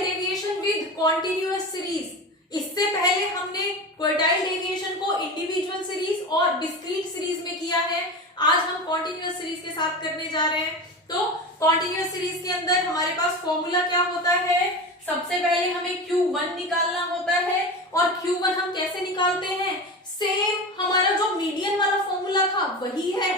Quartile deviation with continuous series. इससे पहले हमने क्वार्टाइल डेविएशन को इंडिविजुअल सीरीज और डिस्क्रीट सीरीज में किया है। आज हम कॉन्टिन्यूअस सीरीज के साथ करने जा रहे हैं। तो कॉन्टिन्यूअस सीरीज के अंदर हमारे पास फॉर्मूला क्या होता है? सबसे पहले हमें Q1 निकालना होता है और Q1 हम कैसे निकालते हैं? सेम हमारा जो मीडियन वाला फॉर्मूला था वही है,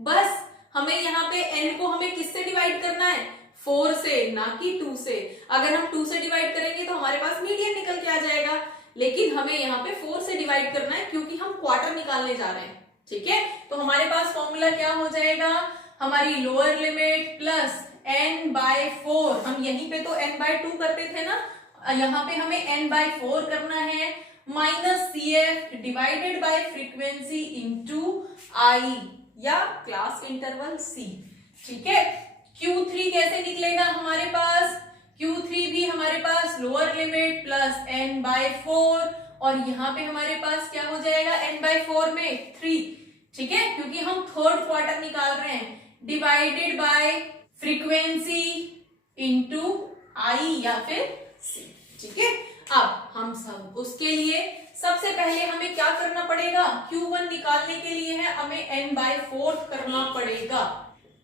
बस हमें यहाँ पे n को हमें किससे डिवाइड करना है? 4 से, ना कि 2 से। अगर हम 2 से डिवाइड करेंगे तो हमारे पास मीडियन निकल के आ जाएगा, लेकिन हमें यहाँ पे 4 से डिवाइड करना है क्योंकि हम क्वार्टर निकालने जा रहे हैं। ठीक है, तो हमारे पास फॉर्मूला क्या हो जाएगा? हमारी लोअर लिमिट प्लस n/4, हम यहीं पे तो n/2 करते थे ना, यहाँ पे हमें n/4 करना है, minus CF divided by frequency into I या क्लास इंटरवल C। ठीक है, Q3 कैसे निकलेगा हमारे पास? Q3 भी हमारे पास लोअर लिमिट प्लस n/4 और यहाँ पे हमारे पास क्या हो जाएगा n/4 में 3। ठीक है, क्योंकि हम थर्ड क्वार्टर निकाल रहे हैं, divided by frequency into I या फिर C। ठीक है, अब हम सब उसके लिए सबसे पहले हमें क्या करना पड़ेगा? Q1 निकालने के लिए है हमें n/4 करना पड़ेगा।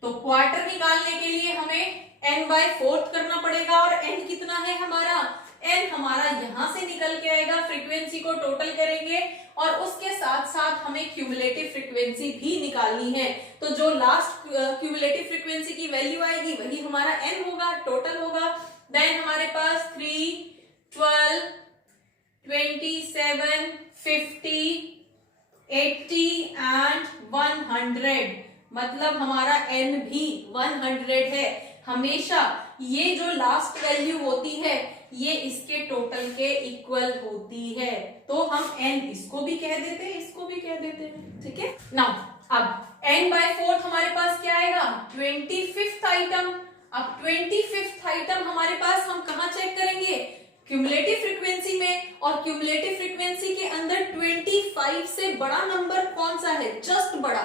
तो क्वार्टर निकालने के लिए हमें n/4 करना पड़ेगा और n कितना है हमारा? n हमारा यहां से निकल के आएगा, फ्रीक्वेंसी को टोटल करेंगे और उसके साथ साथ हमें क्यूमुलेटिव फ्रीक्वेंसी भी निकालनी है। तो जो लास्ट क्यूमुलेटिव फ्रीक्वेंसी की वैल्यू आएगी वही हमारा n होगा, टोटल होगा। देन हमारे पास 3, 12, 27, 50, 80 एंड 100, मतलब हमारा n भी 100 है। हमेशा ये जो लास्ट वैल्यू होती है ये इसके टोटल के इक्वल होती है, तो हम n इसको भी कह देते हैं, इसको भी कह देते हैं। ठीक है, नाउ अब n/4 हमारे पास क्या आएगा? 25th item. अब 25th आइटम हमारे पास हम कहाँ चेक करेंगे? क्यूमुलेटिव फ्रीक्वेंसी में, और क्यूमुलेटिव फ्रीक्वेंसी के अंदर 25 से बड़ा नंबर कौन सा है? जस्ट बड़ा।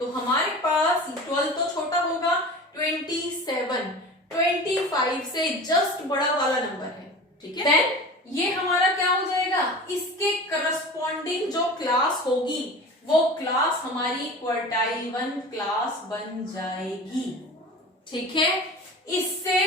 तो हमारे पास 12 तो छोटा होगा, 27 25 से जस्ट बड़ा वाला नंबर है। ठीक है, देन ये हमारा क्या हो जाएगा? इसके करस्पॉन्डिंग जो क्लास होगी वो क्लास हमारी क्वार्टाइल 1 क्लास बन जाएगी। ठीक है, इससे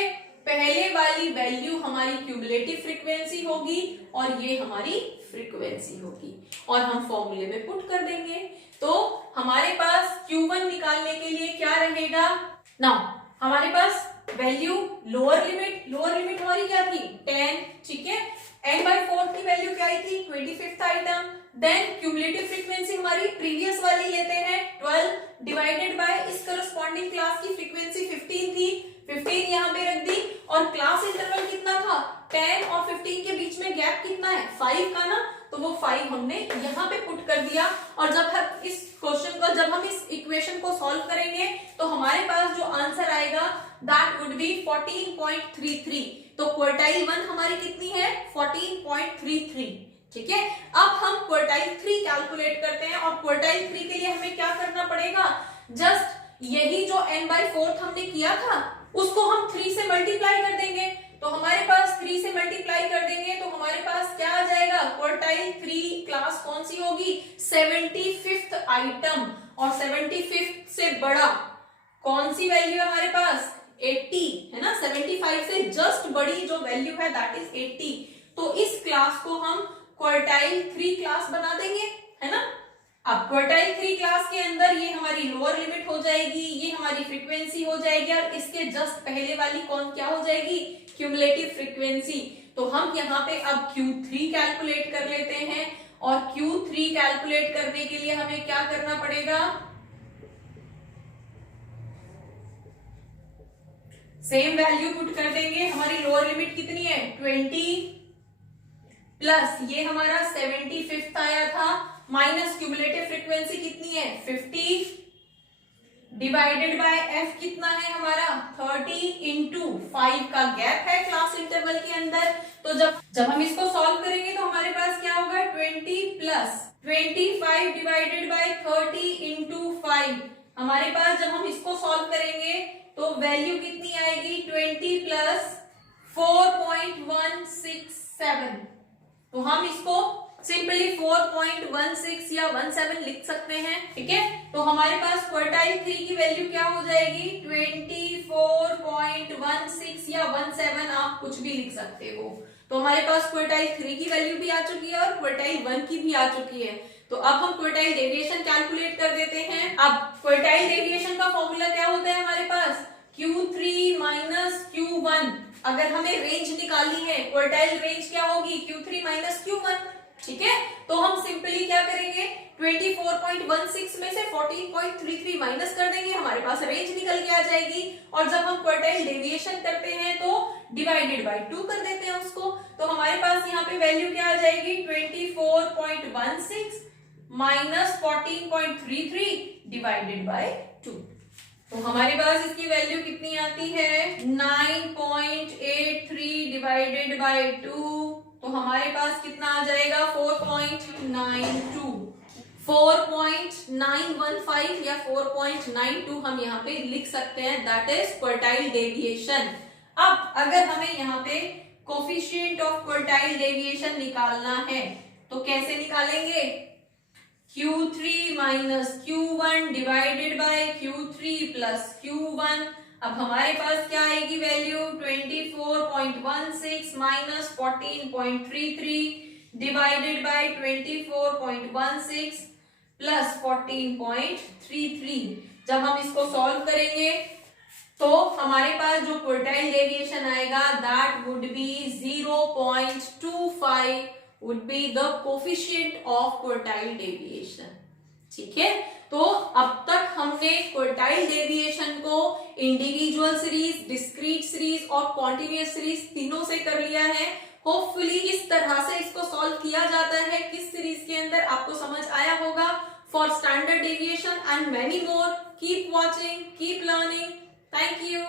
पहले वाली वैल्यू हमारी क्यूमुलेटिव फ्रीक्वेंसी होगी और ये हमारी फ्रीक्वेंसी होगी और हम फॉर्मूले में पुट कर देंगे। तो हमारे पास Q1 निकालने के लिए क्या रहेगा? नाउ हमारे पास वैल्यू लोअर लिमिट हमारी क्या थी? 10। ठीक है, n/4 की वैल्यू क्या आई थी? 25th item. Then cumulative frequency हमारी प्रीवियस वाली लेते हैं 12 डिवाइडेड बाय इस करस्पॉन्डिंग क्लास की फ्रीक्वेंसी 15 थी, 15 यहाँ पे रख दी और क्लास इंटरवल कितना था? 10 और 15 के बीच में गैप कितना है? 5 का ना, तो वो 5 हमने यहाँ पे पुट कर दिया। और जब हम इस क्वेश्चन को, जब हम इस इक्वेशन को सॉल्व करेंगे तो हमारे पास जो आंसर आएगा दैट वुड बी 14.33। तो क्वार्टाइल 1 हमारी कितनी है? 14.33। ठीक है, अब हम क्वार्टाइल 3 कैलकुलेट करते हैं और क्वार्टाइल 3 के लिए हमें क्या करना पड़ेगा? जस्ट यही जो n/4 हमने किया था उसको हम 3 से मल्टीप्लाई कर देंगे। तो हमारे पास 3 से मल्टीप्लाई कर देंगे तो हमारे पास क्या आ जाएगा? क्वार्टाइल 3 क्लास कौन सी होगी? 75th item. और 75th से बड़ा कौन सी वैल्यू है हमारे पास? 80 है ना, 75 से जस्ट बड़ी जो वैल्यू है दैट इज 80। तो इस क्लास को हम क्वार्टाइल 3 क्लास बना देंगे, है ना। अब क्वार्टाइल 3 क्लास के अंदर ये हमारी लोअर लिमिट हो जाएगी, ये हमारी फ्रीक्वेंसी हो जाएगी और इसके जस्ट पहले वाली कौन क्या हो जाएगी? Cumulative frequency. तो हम यहाँ पे अब Q3 कैलकुलेट कर लेते हैं और Q3 कैलकुलेट करने के लिए हमें क्या करना पड़ेगा? सेम वैल्यू पुट कर देंगे। हमारी लोअर लिमिट कितनी है? 20 प्लस ये हमारा 75th आया था माइनस क्यूमुलेटिव फ्रीक्वेंसी कितनी है? 50 डिवाइडेड बाय f कितना है हमारा? 30 इंटू 5 का गैप है क्लास इंटरवल के अंदर। तो जब हम इसको सॉल्व करेंगे तो हमारे पास क्या होगा? 20 प्लस 25 डिवाइडेड बाय 30 इंटू 5। हमारे पास जब हम इसको सॉल्व करेंगे तो वैल्यू कितनी आएगी? 20 प्लस 4.167। तो हम इसको सिंपली 4.16 या 17 लिख सकते हैं, ठीक है। तो हमारे पास क्वार्टाइल 3 की वैल्यू क्या हो जाएगी, 24.16 या 17, आप कुछ भी लिख सकते हो। तो हमारे पास क्वार्टाइल 3 की वैल्यू भी आ चुकी है और क्वार्टाइल 1 की भी आ चुकी है। तो अब हम क्वार्टाइल डेविएशन कैलकुलेट कर देते हैं। अब क्वार्टाइल डेविएशन का फॉर्मूला क्या होता है हमारे पास, Q3 माइनस Q1। अगर हमें रेंज निकालनी है, क्वार्टाइल रेंज क्या होगी, Q3 माइनस Q1, ठीक है। तो हम सिंपली क्या करेंगे, 24.16 में से 14.33 माइनस कर देंगे, हमारे पास रेंज निकल के आ जाएगी। और जब हम क्वार्टाइल डेविएशन करते हैं तो डिवाइडेड बाय 2 कर देते हैं उसको। तो हमारे पास यहाँ पे वैल्यू क्या आ जाएगी, 24.16 माइनस 14.33 डिवाइडेड बाय 2। तो हमारे पास इसकी वैल्यू कितनी आती है, 9.83 डिवाइडेड बाय 2। तो हमारे पास कितना आ जाएगा, 4.92, 4.915 या 4.92 हम यहाँ पे लिख सकते हैं, दैट इज क्वार्टाइल डेविएशन। अब अगर हमें यहाँ पे कोफिशिएंट ऑफ क्वार्टाइल डेविएशन निकालना है तो कैसे निकालेंगे, Q3 minus Q1 divided by Q3 plus Q1। अब हमारे पास क्या आएगी value, 24.16 minus 14.33 divided by 24.16 plus 14.33। जब हम इसको सॉल्व करेंगे तो हमारे पास जो क्वार्टाइल डेविएशन आएगा, that would be 0.25 would be the coefficient of quartile deviation, ठीक है। तो अब तक हमने क्वार्टाइल डेविएशन को इंडिविजुअल सीरीज, डिस्क्रीट सीरीज और कॉन्टिन्यूअस सीरीज तीनों से कर लिया है। होपफुली इस तरह से इसको सॉल्व किया जाता है किस सीरीज के अंदर, आपको समझ आया होगा। For standard deviation and many more, keep watching, keep learning. Thank you.